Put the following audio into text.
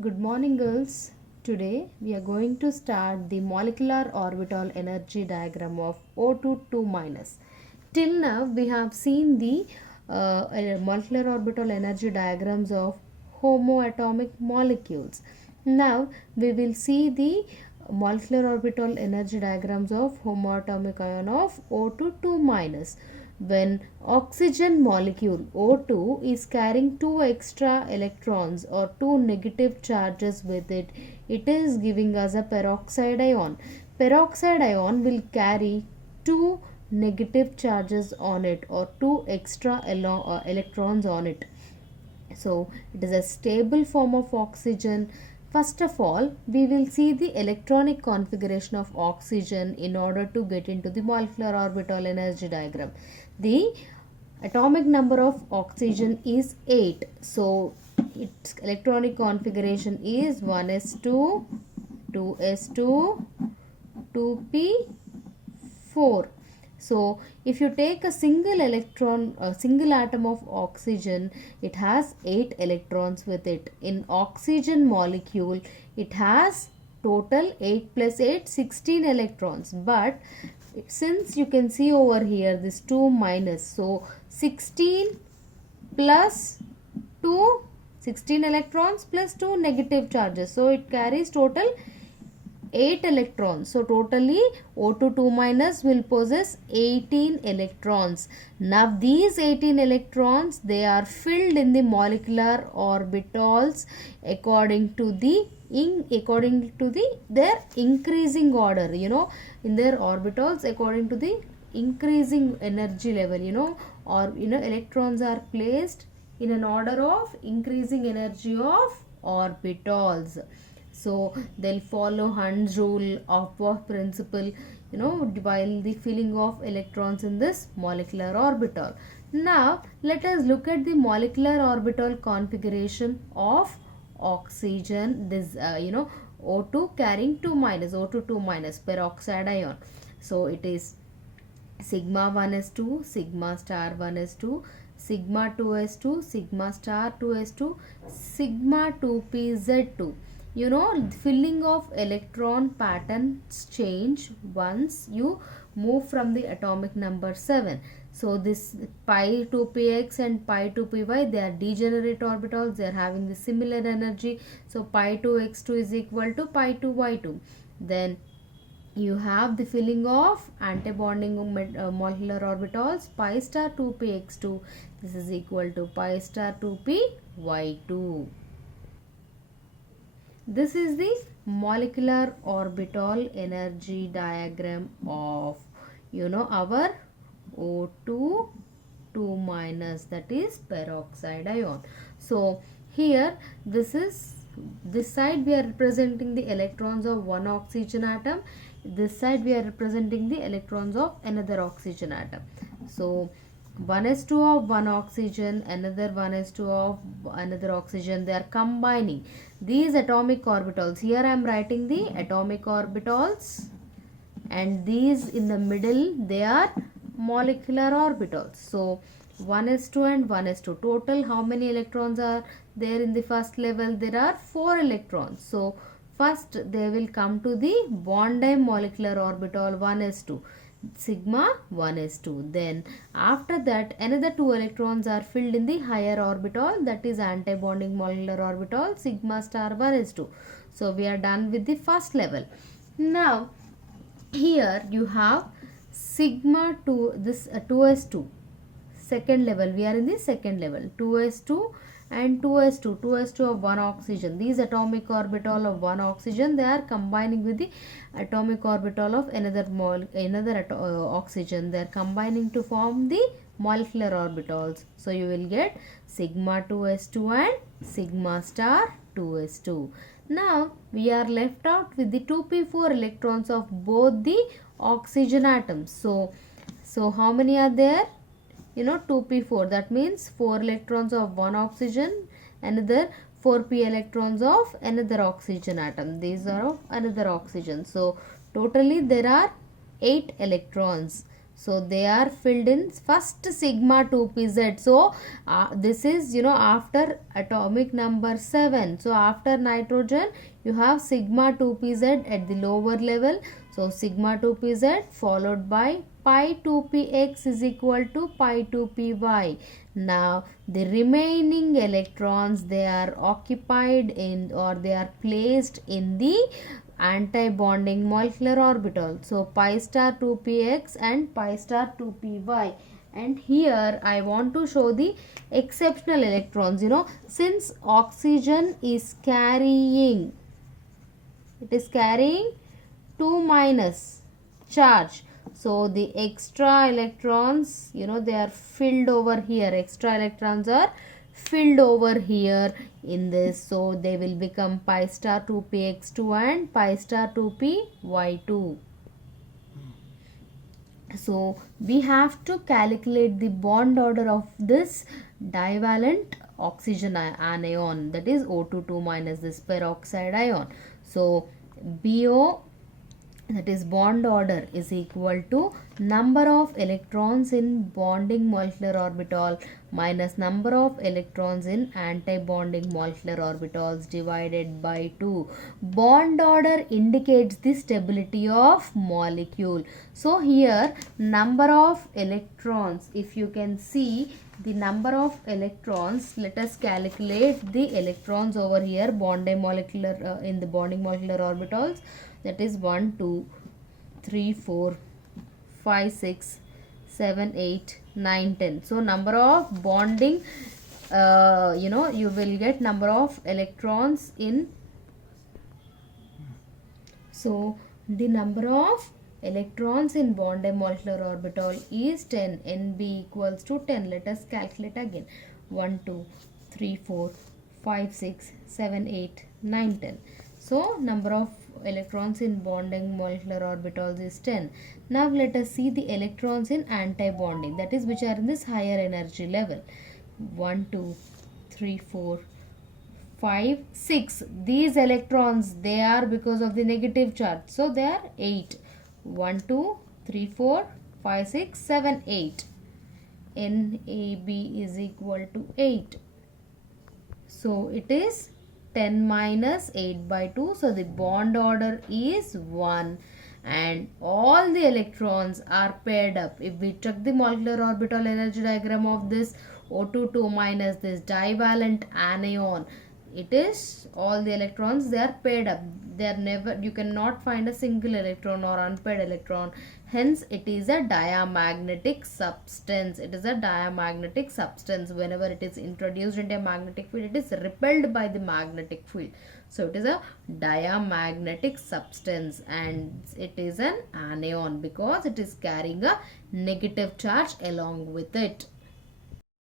Good morning, girls. Today we are going to start the molecular orbital energy diagram of O22 minus. Till now we have seen the molecular orbital energy diagrams of homoatomic molecules. Now we will see the molecular orbital energy diagrams of homoatomic ion of O22 minus. When oxygen molecule O2 is carrying two extra electrons or two negative charges with it, it is giving us a peroxide ion. Peroxide ion will carry two negative charges on it or two extra electrons on it. So it is a stable form of oxygen. First of all, we will see the electronic configuration of oxygen in order to get into the molecular orbital energy diagram. The atomic number of oxygen is 8. So its electronic configuration is 1s2, 2s2, 2p4. So if you take a single atom of oxygen, it has 8 electrons with it. In oxygen molecule, it has total 8 plus 8, 16 electrons. But since you can see over here this 2 minus, so 16 plus 2, 16 electrons plus 2 negative charges. So it carries total 8 electrons. So totally O22 minus will possess 18 electrons. Now these 18 electrons, they are filled in the molecular orbitals according to their increasing order, in their orbitals according to the increasing energy level, electrons are placed in an order of increasing energy of orbitals. So they'll follow Hund's rule, Aufbau principle, while the filling of electrons in this molecular orbital. Now let us look at the molecular orbital configuration of oxygen. This O2 carrying 2 minus, O2 minus peroxide ion. So it is sigma 1s2, sigma star 1s2, sigma 2s2, sigma star 2s2, sigma 2pz2. Filling of electron patterns change once you move from the atomic number 7. So this pi 2px and pi 2py, they are degenerate orbitals. They are having the similar energy. So pi 2x2 is equal to pi 2y2. Then you have the filling of antibonding molecular orbitals, pi star 2px2. This is equal to pi star 2py2. This is the molecular orbital energy diagram of our O2 2 minus, that is peroxide ion. So here this side we are representing the electrons of one oxygen atom. This side we are representing the electrons of another oxygen atom. So 1s2 of one oxygen, another 1s2 of another oxygen, they are combining these atomic orbitals. Here I am writing the atomic orbitals, and these in the middle, they are molecular orbitals. So 1s2 and 1s2, total how many electrons are there in the first level? There are 4 electrons. So first they will come to the bond-time molecular orbital 1s2, sigma 1s2. Then after that another 2 electrons are filled in the higher orbital, that is antibonding molecular orbital sigma star 1s2. So we are done with the first level. Now here you have sigma 2, this 2s2, second level. We are in the second level, 2s2 and 2s2 of one oxygen. These atomic orbital of one oxygen, they are combining with the atomic orbital of another oxygen. They are combining to form the molecular orbitals. So you will get sigma 2s2 and sigma star 2s2. Now we are left out with the 2p4 electrons of both the oxygen atoms. So how many are there? 2p4, that means 4 electrons of one oxygen, another 4p electrons of another oxygen atom. These are of another oxygen. So totally there are 8 electrons. So they are filled in first sigma 2pz. So this is, after atomic number 7. So after nitrogen you have sigma 2pz at the lower level. So sigma 2pz followed by pi 2px is equal to pi 2py. Now the remaining electrons, they are occupied in, or they are placed in the anti-bonding molecular orbital. So pi star 2px and pi star 2py. And here I want to show the exceptional electrons. Since oxygen is carrying, it is carrying 2 minus charge, so the extra electrons, they are filled over here. Extra electrons are filled over here in this, so they will become pi star 2px2 and pi star 2py2. So we have to calculate the bond order of this divalent oxygen anion, that is O22 minus this peroxide ion. So BO, that is bond order, is equal to number of electrons in bonding molecular orbital minus number of electrons in anti-bonding molecular orbitals divided by 2. Bond order indicates the stability of molecule. So here number of electrons, if you can see the number of electrons, let us calculate the electrons over here, bonding molecular in the bonding molecular orbitals, that is 1 2 3 4 5 6 7 8 9 10. So number of bonding, you will get number of electrons in, so the number of electrons in bonding molecular orbital is 10. NB equals to 10. Let us calculate again. 1 2 3 4 5 6 7 8 9 10. So number of electrons in bonding molecular orbitals is 10. Now let us see the electrons in anti-bonding, that is which are in this higher energy level. 1 2 3 4 5 6. These electrons, they are because of the negative charge, so they are 8. 1 2 3 4 5 6 7 8. NAB is equal to 8. So it is 10 minus 8 by 2. So the bond order is 1 and all the electrons are paired up. If we check the molecular orbital energy diagram of this O22 minus this divalent anion, it is all the electrons, they are paired up. They are never, you cannot find a single electron or unpaired electron. Hence it is a diamagnetic substance. It is a diamagnetic substance. Whenever it is introduced into a magnetic field, it is repelled by the magnetic field. So it is a diamagnetic substance and it is an anion because it is carrying a negative charge along with it.